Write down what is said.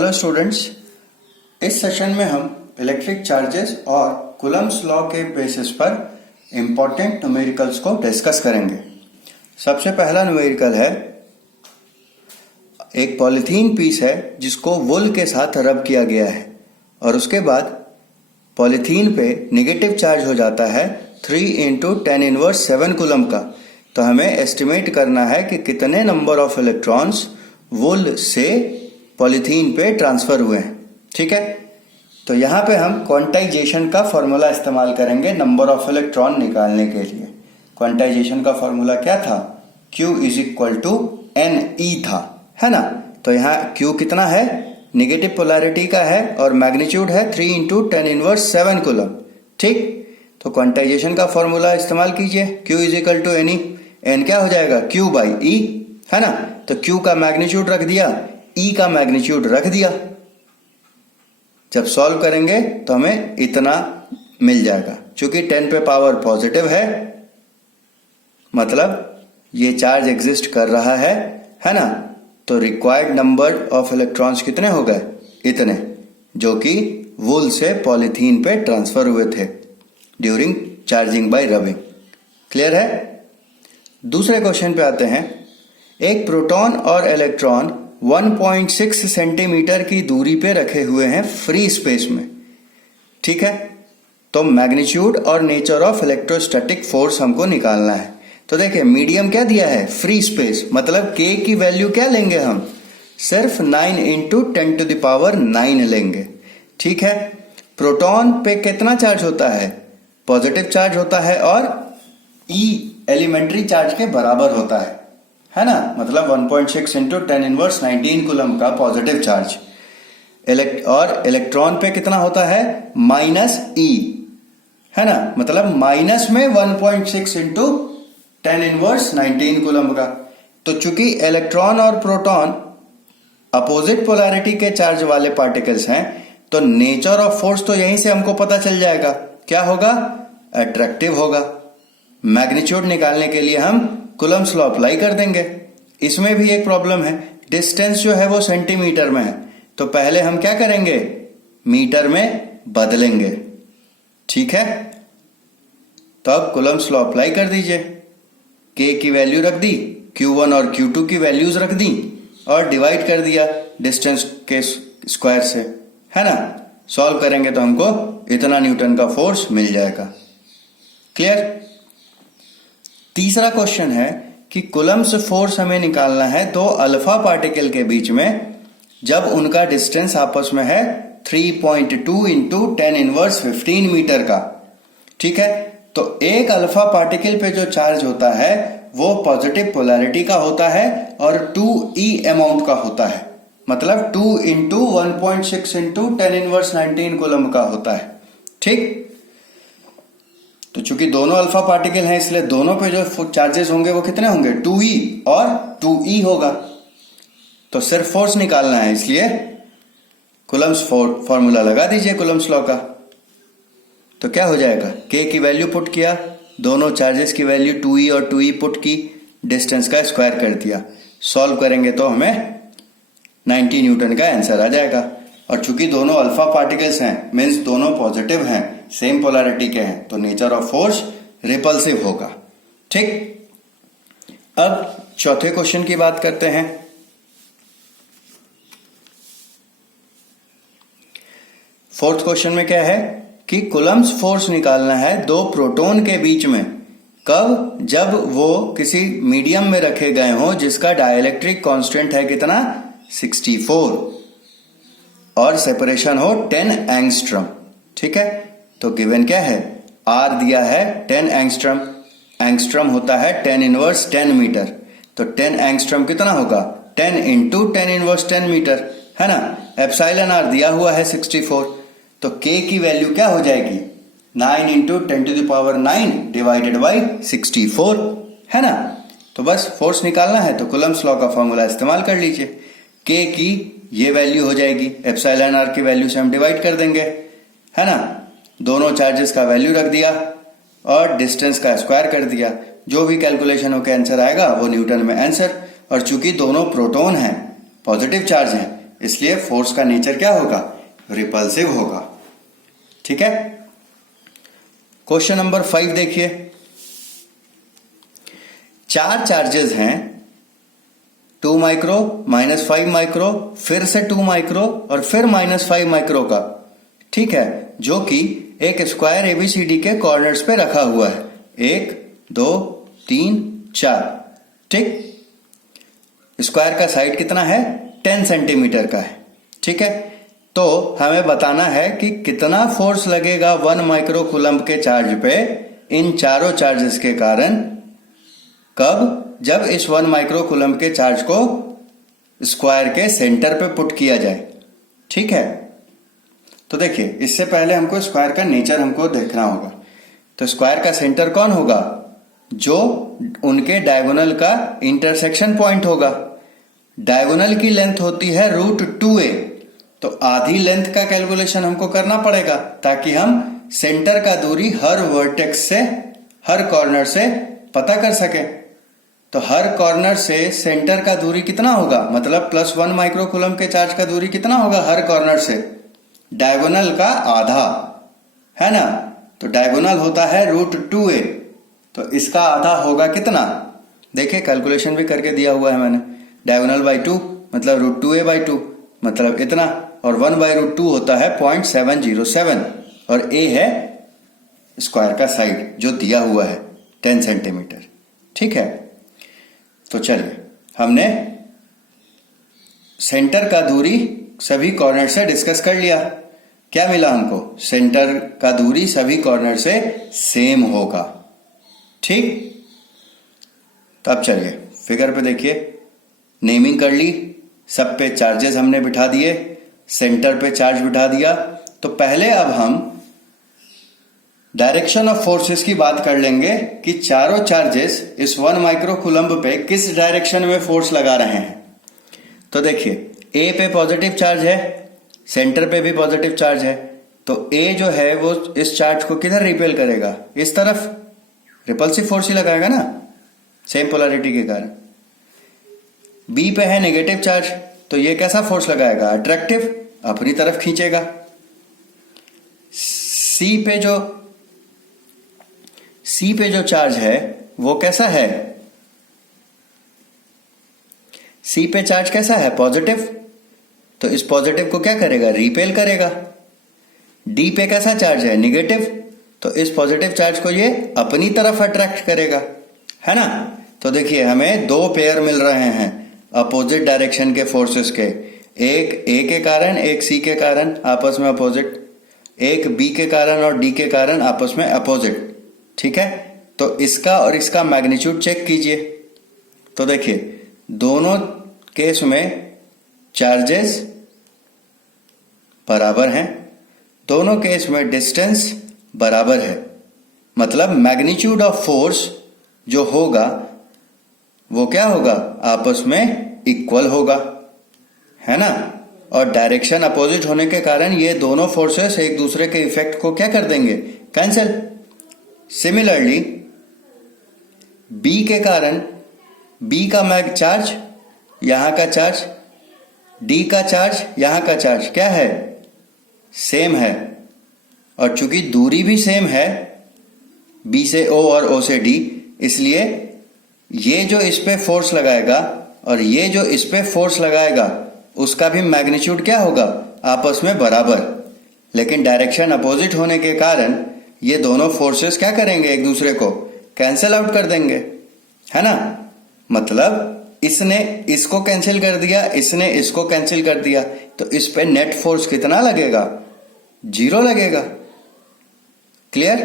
Hello students, इस session में हम इलेक्ट्रिक चार्जेस और कूलम्ब्स लॉ के बेसिस पर इम्पोर्टेंट न्यूमेरिकल्स को डिस्कस करेंगे। सबसे पहला न्यूमेरिकल है, एक पॉलीथीन पीस है जिसको वुल के साथ रब किया गया है और उसके बाद पॉलीथीन पे नेगेटिव चार्ज हो जाता है 3 × 10⁻⁷ कूलम का। तो हमें एस्टिमेट करना है कि कितने नंबर ऑफ इलेक्ट्रॉन्स वुल से पॉलीथीन पे ट्रांसफर हुए हैं। ठीक है, तो यहाँ पे हम क्वांटाइजेशन का फॉर्मूला इस्तेमाल करेंगे नंबर ऑफ इलेक्ट्रॉन निकालने के लिए। क्वांटाइजेशन का फॉर्मूला क्या था? Q = NE था, है ना। तो यहाँ Q कितना है? नेगेटिव पोलैरिटी का है और मैग्नीट्यूड है 3 × 10⁻⁷ कूलम। ठीक, तो क्वांटाइजेशन का फॉर्मूला इस्तेमाल कीजिए। Q = NE, N क्या हो जाएगा? Q/E, है ना। तो Q का मैग्नीट्यूड रख दिया, E का मैग्नीट्यूड रख दिया। जब सॉल्व करेंगे तो हमें इतना मिल जाएगा। चूंकि 10 पे पावर पॉजिटिव है, मतलब ये चार्ज एग्जिस्ट कर रहा है ना। तो रिक्वायर्ड नंबर ऑफ इलेक्ट्रॉन्स कितने हो गए? इतने, जो कि वुल से पॉलीथीन पे ट्रांसफर हुए थे during charging by rubbing. Clear है? दूसरे क्वेश्चन पे आते हैं। एक प्रोटॉन और इलेक्ट्रॉन 1.6 सेंटीमीटर की दूरी पे रखे हुए हैं फ्री स्पेस में। ठीक है, तो मैग्नीट्यूड और नेचर ऑफ इलेक्ट्रोस्टैटिक फोर्स हमको निकालना है। तो देखिए, मीडियम क्या दिया है? फ्री स्पेस, मतलब K की वैल्यू क्या लेंगे हम? सिर्फ 9 × 10⁹ लेंगे। ठीक है, प्रोटॉन पे कितना चार्ज होता है? पॉजिटिव चार्ज होता है और E एलिमेंट्री चार्ज के बराबर होता है ना। मतलब 1.6 × 10⁻⁹ कूलम का पॉजिटिव चार्ज। और इलेक्ट्रॉन पे कितना होता है? -E, है ना। मतलब माइनस में 1.6 × 10⁻⁹ कूलम का। तो चूंकि इलेक्ट्रॉन और प्रोटॉन अपोजिट पोलैरिटी के चार्ज वाले पार्टिकल्स हैं, तो नेचर ऑफ फोर्स तो यहीं से हमको पता चल जाएगा। क्या होगा? अट्रैक्टिव होगा। मैग्नीट्यूड निकालने के लिए हम कूलम्ब्स लॉ अप्लाई कर देंगे। इसमें भी एक प्रॉब्लम है, डिस्टेंस जो है वो सेंटीमीटर में है, तो पहले हम क्या करेंगे? मीटर में बदलेंगे। ठीक है, तो अब कूलम्ब्स लॉ अप्लाई कर दीजिए। K की वैल्यू रख दी, Q1 और Q2 की वैल्यूज रख दी और डिवाइड कर दिया डिस्टेंस के स्क्वायर से, है ना। सॉल्व करेंगे तो हमको इतना न्यूटन का फोर्स मिल जाएगा। क्लियर? तीसरा क्वेश्चन है कि कूलम्ब्स फोर्स हमें निकालना है दो अल्फा पार्टिकल के बीच में जब उनका डिस्टेंस आपस में है 3.2 × 10⁻15 मीटर का। ठीक है, तो एक अल्फा पार्टिकल पे जो चार्ज होता है वो पॉजिटिव पोलैरिटी का होता है और 2e अमाउंट का होता है, मतलब 2 × 1.6 × 10⁻⁹ कूलम का होता है। ठीक, तो चूंकि दोनों अल्फा पार्टिकल हैं, इसलिए दोनों पे जो चार्जेस होंगे वो कितने होंगे? 2e और 2e होगा। तो सिर्फ फोर्स निकालना है, इसलिए कूलम्ब्स फॉर्मूला लगा दीजिए कूलम्ब्स लॉ का। तो क्या हो जाएगा? K की वैल्यू पुट किया, दोनों चार्जेस की वैल्यू 2e और 2e पुट की, डिस्टेंस का स्क्वायर कर दिया। सॉल्व करेंगे तो हमें 90 न्यूटन का आंसर आ जाएगा। और चूंकि दोनों अल्फा पार्टिकल्स हैं, मीन्स दोनों पॉजिटिव हैं, सेम पोलैरिटी के हैं, तो नेचर ऑफ फोर्स रिपल्सिव होगा। ठीक, अब चौथे क्वेश्चन की बात करते हैं। फोर्थ क्वेश्चन में क्या है कि कूलम्ब्स फोर्स निकालना है दो प्रोटॉन के बीच में। कब? जब वो किसी मीडियम में रखे गए हों जिसका डाइलेक्ट्रिक कांस्टेंट है कितना? 64 और सेपरेशन हो 10 एंगस्ट्रम। ठीक है, तो गिवन क्या है? R दिया है 10 एंगस्ट्रम। एंगस्ट्रम होता है 10⁻10 मीटर, तो 10 एंगस्ट्रम कितना होगा? 10 × 10⁻10 मीटर, है ना। एप्सिलॉन R दिया हुआ है 64, तो K की वैल्यू क्या हो जाएगी? 9 × 10⁹ डिवाइडेड बाई 64, है ना। तो बस फोर्स निकालना है तो कूलम्ब्स लॉ का फॉर्मूला इस्तेमाल कर लीजिए। K की ये वैल्यू हो जाएगी, एप्सिलॉन R की वैल्यू से हम डिवाइड कर देंगे, है ना। दोनों चार्जेस का वैल्यू रख दिया और डिस्टेंस का स्क्वायर कर दिया। जो भी कैलकुलेशन होकर आंसर आएगा वो न्यूटन में आंसर। और चूंकि दोनों प्रोटॉन हैं, पॉजिटिव चार्ज हैं, इसलिए फोर्स का नेचर क्या होगा, रिपल्सिव होगा। ठीक है। क्वेश्चन नंबर 5 देखिए, 4 चार्जेस हैं, 2 माइक्रो, -5 माइक्रो, फिर से 2 माइक्रो और फिर -5 माइक्रो का, ठीक है, जो कि एक स्क्वायर एबीसीडी के कॉर्नर्स पे रखा हुआ है, 1 2 3 4। ठीक, स्क्वायर का साइड कितना है, 10 सेंटीमीटर का है। ठीक है, तो हमें बताना है कि कितना फोर्स लगेगा 1 माइक्रो कूलम्ब के चार्ज पे इन चारों चार्जेस के कारण, कब, जब इस 1 माइक्रो कूलम्ब के चार्ज को स्क्वायर के सेंटर पे पुट किया जाए। ठीक है, तो देखिए इससे पहले हमको स्क्वायर का नेचर हमको देखना होगा। तो स्क्वायर का सेंटर कौन होगा, जो उनके डायगोनल का इंटरसेक्शन पॉइंट होगा। डायगोनल की लेंथ होती है √2a, तो आधी लेंथ का कैलकुलेशन हमको करना पड़ेगा ताकि हम सेंटर का दूरी हर वर्टेक्स से, हर कॉर्नर से पता कर सके। तो हर कॉर्नर से सेंटर का दूरी कितना होगा, मतलब +1 माइक्रो कूलम्ब के चार्ज का दूरी कितना होगा हर कॉर्नर से, डायगोनल का आधा, है ना। तो डायगोनल होता है √2a, तो इसका आधा होगा कितना, देखिए कैलकुलेशन भी करके दिया हुआ है मैंने। डायगोनल बाई 2 मतलब √2a/2 मतलब इतना, और 1/√2 होता है 0.707, और a है स्क्वायर का साइड जो दिया हुआ है 10 सेंटीमीटर। ठीक है, तो चलिए हमने सेंटर का दूरी सभी कॉर्नर से डिस्कस कर लिया। क्या मिला हमको, सेंटर का दूरी सभी कॉर्नर से सेम होगा। ठीक, तो अब चलिए फिगर पे देखिए, नेमिंग कर ली, सब पे चार्जेस हमने बिठा दिए, सेंटर पे चार्ज बिठा दिया। तो पहले अब हम डायरेक्शन ऑफ फोर्सेस की बात कर लेंगे कि चारों चार्जेस इस 1 माइक्रो कूलम्ब पे किस डायरेक्शन में फोर्स लगा रहे हैं। तो देखिए ए पे पॉजिटिव चार्ज है, सेंटर पे भी पॉजिटिव चार्ज है, तो ए जो है वो इस चार्ज को किधर रिपेल करेगा, इस तरफ, रिपल्सिव फोर्स ही लगाएगा ना, सेम पोलैरिटी के कारण। बी पे है नेगेटिव चार्ज, तो ये कैसा फोर्स लगाएगा, अट्रैक्टिव, अपनी तरफ खींचेगा। सी पे जो चार्ज है वो कैसा है, सी पे चार्ज कैसा है, पॉजिटिव, तो इस पॉजिटिव को क्या करेगा, रिपेल करेगा। डी पे कैसा चार्ज है, नेगेटिव, तो इस पॉजिटिव चार्ज को ये अपनी तरफ अट्रैक्ट करेगा, है ना। तो देखिए हमें 2 पेयर मिल रहे हैं अपोजिट डायरेक्शन के फोर्सेस के, एक ए के कारण, एक सी के कारण आपस में अपोजिट, एक बी के कारण और डी के कारण आपस में अपोजिट। ठीक है, तो इसका और इसका मैग्नीट्यूड चेक कीजिए। तो देखिए दोनों केस में चार्जेस बराबर हैं, दोनों केस में डिस्टेंस बराबर है, मतलब मैग्नीट्यूड ऑफ फोर्स जो होगा वो क्या होगा, आपस में इक्वल होगा, है ना। और डायरेक्शन अपोजिट होने के कारण ये दोनों फोर्सेस एक दूसरे के इफेक्ट को क्या कर देंगे, कैंसिल। सिमिलरली बी के कारण, बी का मैग चार्ज, यहां का चार्ज, डी का चार्ज, यहां का चार्ज क्या है, सेम है, और चूंकि दूरी भी सेम है बी से ओ और ओ से डी, इसलिए ये जो इस पे फोर्स लगाएगा और ये जो इस पे फोर्स लगाएगा उसका भी मैग्नीट्यूड क्या होगा, आपस में बराबर। लेकिन डायरेक्शन अपोजिट होने के कारण ये दोनों फोर्सेस क्या करेंगे, एक दूसरे को कैंसिल आउट कर देंगे, है ना। मतलब इसने इसको कैंसिल कर दिया, इसने इसको कैंसिल कर दिया, तो इस पे नेट फोर्स कितना लगेगा, 0 लगेगा। क्लियर।